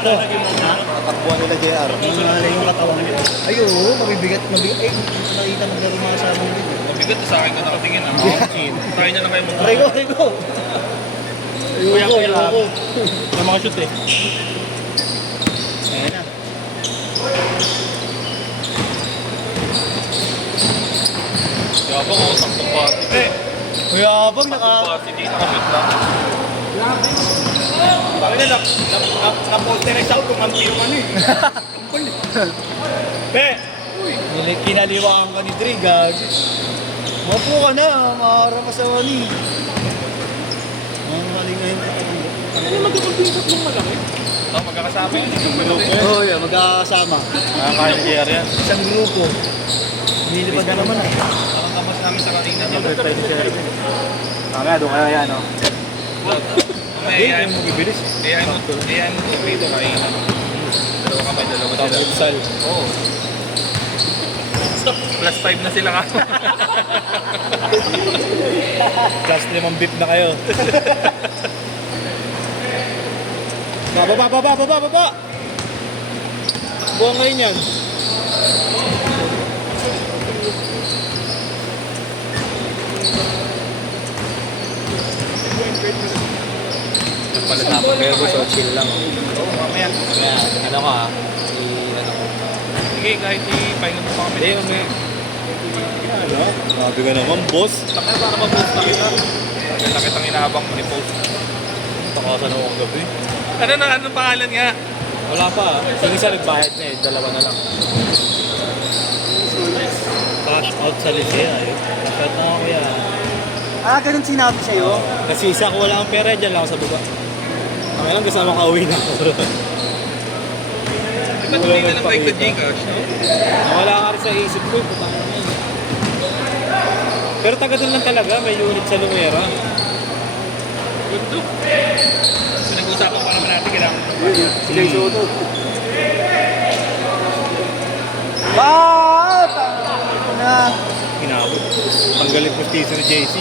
to. Tatakbuhan nila JR. Nangalay yung katawan nila. Ay, oo, mabibigat. Ay, nakita maglaro mga kasama nila. Mabigat sa akin ko nakatingin ah. Tayo na lang kayo mag- Aray ko. Ayoko. May mga shoot eh. Ayan na. Yabang ako, saktong pati. Eh, Kuya, bang saktong pati, di nakashoot lang. Sabi nila, na-posterize ako kung ampi yung ano eh. Be! kinaliwaan ka ni Dre, gagi. Mapo ka na, maharap ka sa wali. Ang maling ngayon ka. Ano yung magkakabingkot ng malaki? Oh, magkakasama yun. Yung grupo. Oo, yeah, magkakasama. Nakakain ng JR yan. Isang grupo. Nilipad na naman ah. Nakakamas namin sa kanina. Overtime ni Sherry. Mamaya, doon kayo yan, no? May AI mo bibilis. AI mo dito kainan. Dalawa kamay, dalawa sila. Futsal. Oo. Plus 5 na sila ka. Plus 5 beep na kayo. Baba! Buwan ngayon yan. Pala dapat Pero so chill lang. Oo, mamaya. Kaya, ano ka, ano ko. Sige, kahit ipahinga mo pa kami. Hindi, may... Ano? Sabi ka naman, boss. Takaya para mag-post na kita. Ganda kitang inaabang mo ni post. Takasan ako ang gabi. Ano pangalan nga? Wala pa. Yung isa nagbayad na eh. Dalawa na lang. Cash out sa Licea. Shot na ako kuya. Ah, ganun sinabi sa'yo? Kasi isa ko wala akong pera, dyan lang ako sa baba. Kami lang gusto makauwi na ako. Di ba hindi na lang tayo sa Gcash, no? Nawala ka rin sa isip ko, putang na yun. Pero taga doon lang talaga, may unit sa Lumera. Gundo. Pinag-uusapan pa naman natin kailangan. Sila yung Soto. Na. Hinabot. Tanggalin pustiso ni JC.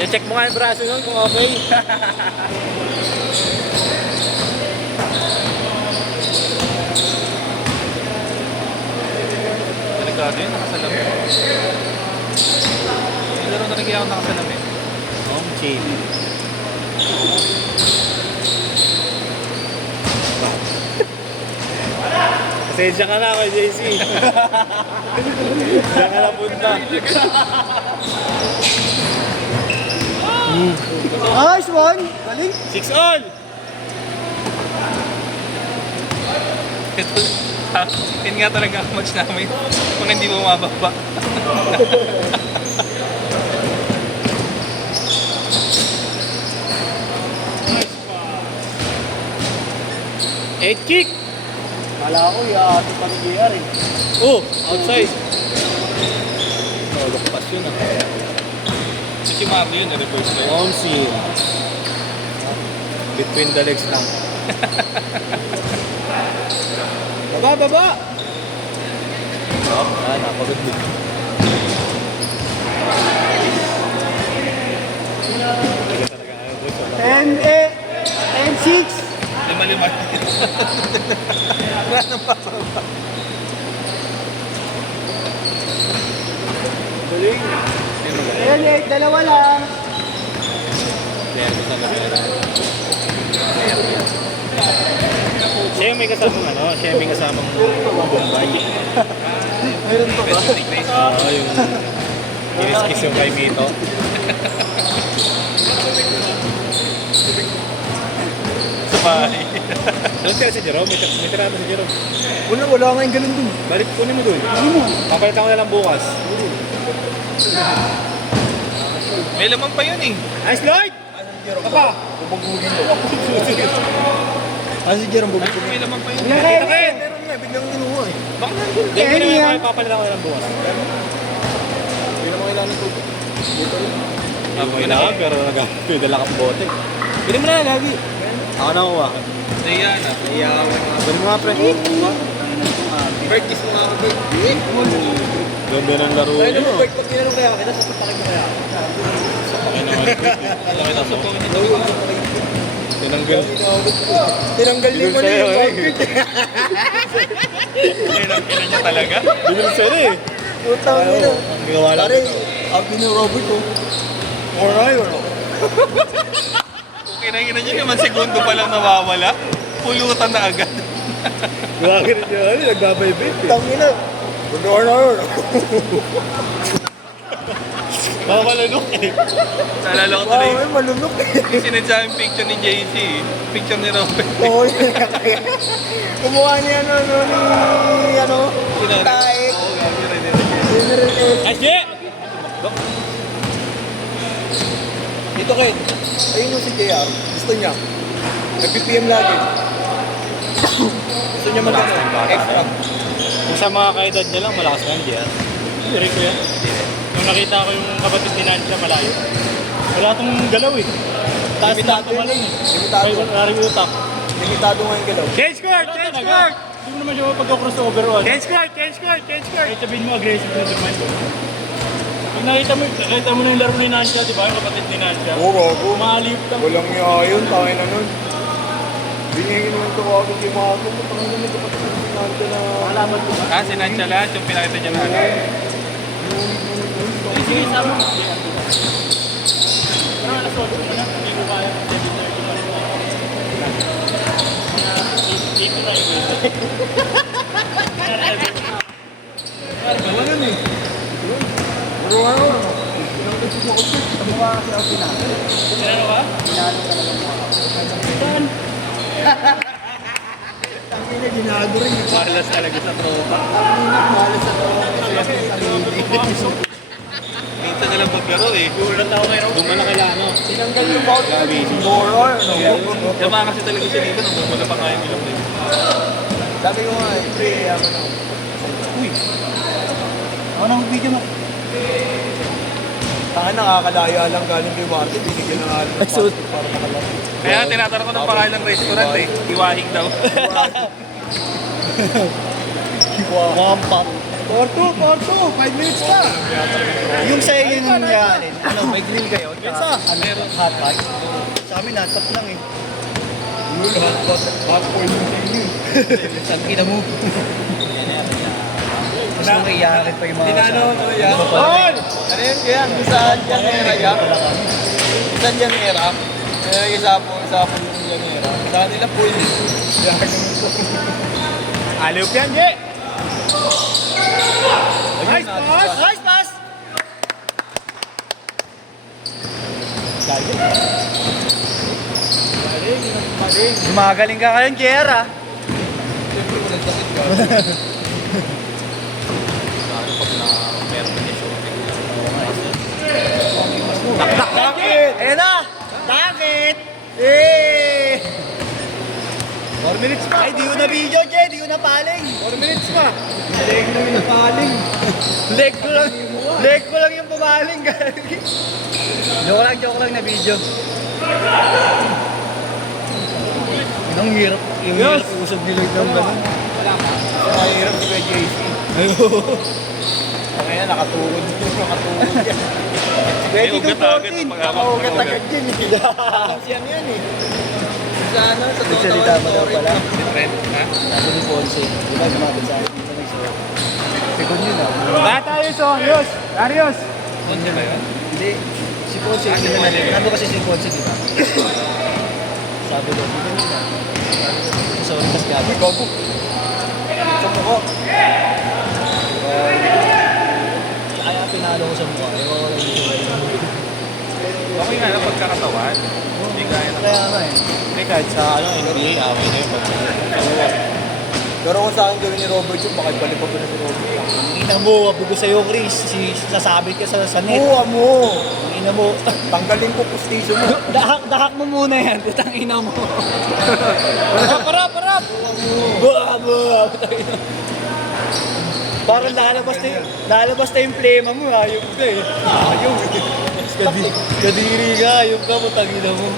I-check mo nga yung braso nun kung okay. Delikado yun, nakasalamin. Laro na naging ako nakasalamin. Home chill. Pasensya ka na kay JC. Diyan ka na punta. Nice one! Galing! 6 all! Yun nga talaga ang match namin. Kung hindi bumababa. Eight kick! Kala ko, yati pa ni JR eh. Oh, outside. Oh, lakpas yun ah. Si Marley yun, na-reverse ko. Home seal. Between the legs lang. Baba! Oh, napagod din. Talaga ayaw ko ito. 10-6! Lima-lima. Wala nang papaba. Galing! 10-8, dalawa lang! Kaya gusto na pera. Siya yung may kasamang ano, siya yung may kasamang Bombay. Meron pa ba? Oo, yung kiniskis yung kay Mito. Sabay. Doon tira si Jerome, may tirada si Jerome. Wala nga yung ganun dun. Balik, kunin mo doon. Ano mo? Papalitan ko na lang bukas. May laman pa yun eh. Nice, Lloyd! Apa? Bubugugin mo. Ano si Jerome Ay, bubugugin? may laman pa yun. Kita ka yun! Meron nga, biglang kinuha eh. Baka nandun. Hindi ko na papalitan ko na lang bukas. Hindi naman kailangan ko. Dito yun. Ako kailangan pero nagdala kang bote. Pili mo na lagi. Ako na kuha. Diana. Pili mo nga pre. Bert, kiss mo nga ako, Bert. Ganda ng laro Kaya nyo. naman, Bert, pag tinanong kaya kita, sasapakin mo kaya. Sakay naman. Laki ng support nito. Tinanggal. Tinanggal niya mali yung concrete. Kailan niya talaga? Binili sa'yo eh. Putang ina. Ang ginawa lang. Pare, ang Robert ko. Alright, wala. Kung kinain niya naman segundo pa lang nawawala, pulutan na agad. Gawagin rin yun. Nagbabaybay. Putang ina. Alright. Baka malunok eh. Naalala ko Wow, tuloy, may malunok eh. yung sinadya yung picture ni JC, picture ni Robert. Oo, yun. Kumuha niya ni tae. Oo, gagi rin. General S. Nice, G! Dito Ken, ayun yung si JR. Gusto niya. Nag-PPM lagi. Gusto niya extra. Kung sa mga kaedad niya lang, malakas na hindi ah. Hindi ko yan. Nung nakita ko yung kapatid ni Nansha malayo. Wala itong galaw eh. Taas na Limitado ito yun malang eh. eh. Limitado. May wala utak. Limitado nga yung galaw. Change court! Change court! Hindi mo naman siya pagka-crossover o ano. Change court! Change court! Change court! Kahit sabihin mo aggressive na naman. Pag nakita mo na yung laro ni Nansha, di ba? Yung kapatid ni Nansha. Oo, ako. Maalip ka. Walang niya yun, tayo na nun. Binigyan naman ito ako kay Mako. Putang ina nito pati sa sinante na... Alaman ko ba? Ah, sinantya lahat yung pinakita niya na alam. Sige, sama mo. Pero alas 8 mo na. Hindi ko kaya. 7:30 pa rin. Dito na yung Ano nun eh? Ano? Pinangkasip mo ko siya. Kamukha kasi ako pinalo. Ano ba? Pinalo talaga mo ako. Saan? Ang ina, ginado rin. Malas talaga sa tropa. Ang ina, malas sa tropa. Kasi Minsan na lang maglaro eh. Gulat ako ngayon. Dumala kay Lano. tinanggal yung bout. Horror. Tama kasi talaga siya dito, nung mula pa nga yung ilong din. Sabi ko nga, pre, yaman ako. Uy. Ako nang video mo. Taka nakakalaya lang galing kay Martin. Binigyan na nga lang. Nagsuot. Para makalala. Kaya tinatanong ko ng pangalan ng restaurant eh. Iwahig daw. Wampa. Porto, 5 minutes pa. Yung sa'yo yun yung yan. Ano, may grill kayo? Sa? Ano, hot pot? Sa amin, hot pot lang eh. Yun, hot pot yung sa'yo. Saan kita mo? Mas nangyayari pa yung mga... Tinano, ano yan? Paul! Ano yun kaya? Saan yan era? Saan yan era? Isa po yung yan era. Saan nila po yun? Aliw yan, G! Nice pass! Nice pass! Gumagaling ka kayong Jera. Siyempre mo nagsakit ka. Bakit? Ayan na! Bakit? Eh! 4 minutes pa. Ay, di ko na video, Jay. Di ko na paling. 4 minutes pa. Leg lang yung paling. Leg ko lang yung pumaling. Joke lang na video. Ang hirap. Yung hirap usap ni Lloyd ng gano'n. Ang hirap ni Kuya JC. Okay na, nakatulog yan. Ready to 14. Nakaugat agad yan eh. Siyang yan eh. Sa ano, sa Nagsalita pa daw pala. Si Trent, ha? Sabi ni Ponce, di ba gumabit sa akin dito nagsuot. Second yun ah. Lahat tayo so, Darius! Darius! Ano ba yun? Hindi, si Ponce, nando kasi si Ponce, di ba? Sabi daw, di ba nila? So, mas gabi. Gogo. Sa mukha. Kaya pinalo ko sa mukha. Ewan ko lang yung Okay nga lang pagkakatawan. Hindi kaya na. Kaya nga eh. Hindi, kahit sa NBA, away na yun. Pero kung sa akin gawin ni Robert yung bakit balik pa ba na si Robert? Ina mo, wapo ko sa'yo, Chris. Sasabit ka sa net. Buha mo! Ina mo. Tanggalin ko pustiso mo. Dahak mo muna yan. Putang ina mo. Parap! Buha! Putang ina. Parang lalabas na yung plema mo. Ayok ka eh. Ayok. Kadiri ka. Ayok ka. Putang ina mo.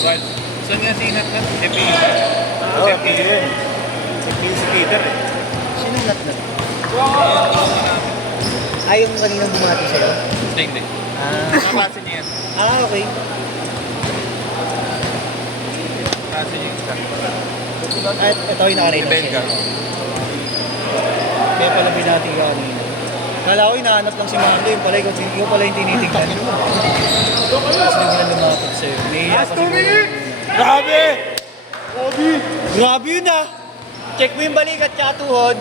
But, saan nga si Inat na? FPU. Oh, FPU. Ay, yung kanina bumati sa'yo? Hindi. Kaklase niya yan. Okay. Kaklase niya yung isa. At ito yung nakarino Belga. sa'yo. Kaya pala binati ka kanina. Kala ko hinahanap lang si Mando, yung pala, ikaw pala yung tinitignan mo. Tapos nagbilang lumapit sa'yo. Nahiya pa siguro. Grabe! Grabe yun ah! Check mo yung balikat tsaka tuhod.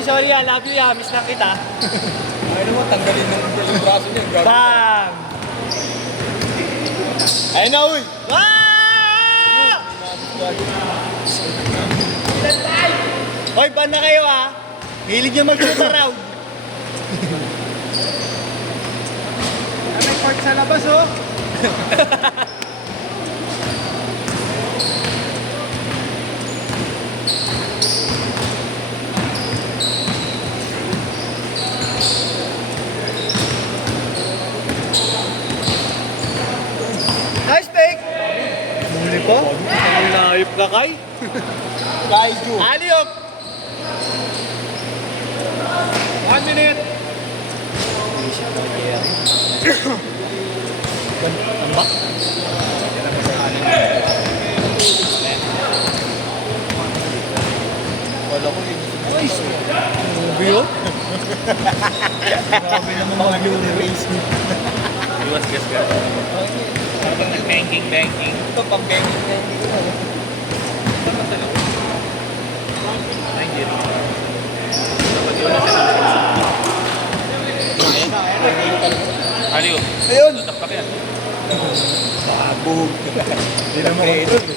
sorry, I love you, ya. Miss lang kita. Ano mo, tanggalin ng braso niya. Bam! Ayun na, uy! Ah! Hoy, ban na kayo ah! Hilig nyo mag-shoot around. May court sa labas, oh! Nice fake! Muli pa? Ang nahip ka kay. Kaiju. Aliop! 1 minute! Tambak? Wala ko yun. Nice. Movie oh. Grabe naman mga beauty race niyo. Iwas gas ka. Parang nag-banking. Ito pang banging na hindi ko na. Nigeria. Aliyo. Ayun! Tapak yan. Sabog. Hindi na makontrol eh.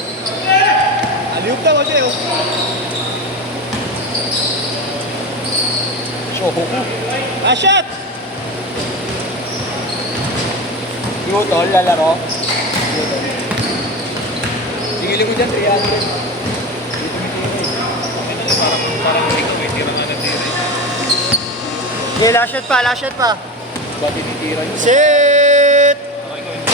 Aliw ka kasi oh. Shoko ko. Ah, shot! Yung tol, lalaro. Sigili ko dyan, 300. Parang ikaw eh. Tira nga ng tira eh. Okay, last shot pa. Ba't tinitira yun? Sit! Okay ko yun.